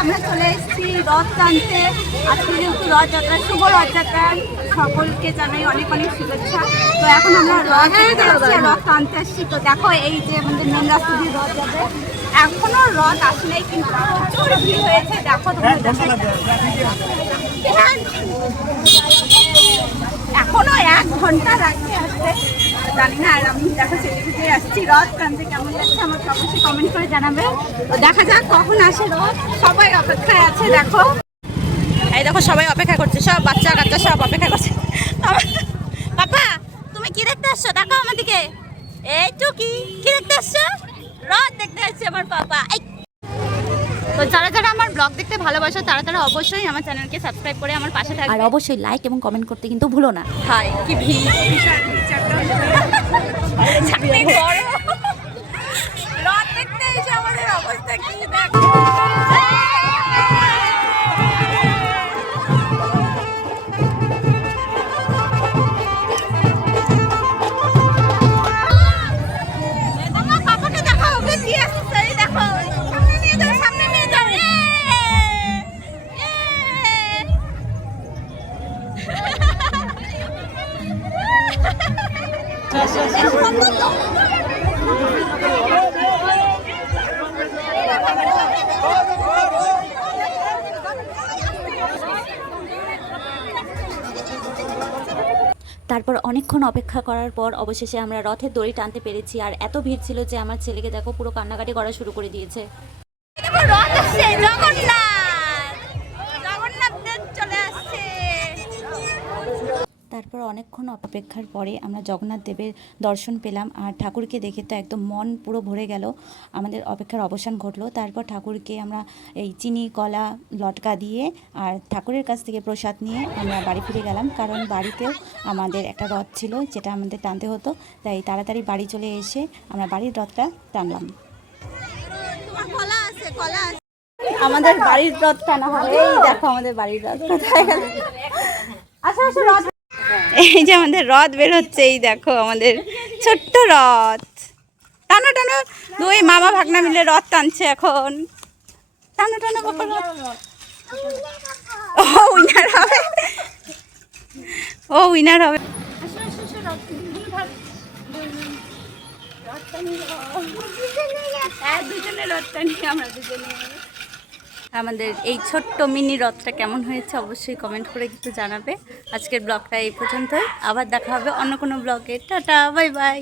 আমরা চলে এসেছি রথ টানতে। আজকে যেহেতু রথযাত্রা, শুভ রথযাত্রা, সকলকে জানাই অনেক অনেক শুভেচ্ছা। তো এখন আমরা রথ টানতে আসছি। তো দেখো এই যে আমাদের মেন রাস্তা দিয়ে রথ যাবে, এখনো রথ আসে নাই কিন্তু প্রচুর ভিড় হয়েছে। দেখো এখনো 1 ঘন্টা লাগছে আসতে, জানি না। আর আমি দেখো সেদিকে আসছি রথ টানতে, কেমন লাগছে আমাকে অবশ্যই কমেন্ট করে জানাবে। তো দেখা যাক কখন আসে রথ, সবাই অপেক্ষায় আছে। দেখো এই দেখো সবাই অপেক্ষা করছে, সব বাচ্চা কাচ্চা সব অপেক্ষা করছে। পাপা তুমি কি দেখতে আসছো? দেখো আমার দিকে। এই তো কি দেখতে আসছো? রথ দেখতে আসছে আমার পাপা। তো যারা যারা আমার ব্লগ দেখতে ভালোবাসো তারা তারা অবশ্যই আমার চ্যানেলকে সাবস্ক্রাইব করে আমার পাশে থাকবে, আর অবশ্যই লাইক এবং কমেন্ট করতে কিন্তু ভুলো না। হাই কি ভিড়, রথ দেখতে এসে আমাদের অবস্থা কি দেখো। তারপর অনেকক্ষণ অপেক্ষা করার পর অবশেষে আমরা রথের দড়ি টানতে পেরেছি। আর এত ভিড় ছিল যে আমার ছেলেকে দেখো পুরো কান্নাকাটি করা শুরু করে দিয়েছে। তারপর অনেকক্ষণ অপেক্ষার পরে আমরা জগন্নাথ দেবের দর্শন পেলাম। আর ঠাকুরকে দেখে তো একদম মন পুরো ভরে গেল। আমাদের অপেক্ষার অবসান ঘটলো। তারপর ঠাকুরকে আমরা এই চিনি কলা লটকা দিয়ে আর ঠাকুরের কাছ থেকে প্রসাদ নিয়ে আমরা বাড়ি ফিরে গেলাম। কারণ বাড়িতেও আমাদের একটা রথ ছিল যেটা আমাদের টানতে হতো, তাই তাড়াতাড়ি বাড়ি চলে এসে আমরা বাড়ির রথটা টানলাম। আমাদের বাড়ির রথ টানা হবে। এই দেখো আমাদের বাড়ির রথ কোথায় গেল। আচ্ছা আচ্ছা রথ, এই যে আমাদের রথ বের হচ্ছে। এই দেখো আমাদের ছোট্ট রথ। টানো টানো, দুই মামা ভাগনা মিলে রথ টানছে এখন। টানো টানো বাবা রথ। ও উইনার হবে, ও উইনার হবে। দুজনে রথ টানি আমরা দুজনে। আমাদের এই ছোট্ট মিনি রথটা কেমন হয়েছে অবশ্যই কমেন্ট করে কিন্তু জানাবে। আজকের ব্লগটা এই পর্যন্তই, আবার দেখা হবে অন্য কোনো ব্লগে। Tata bye bye.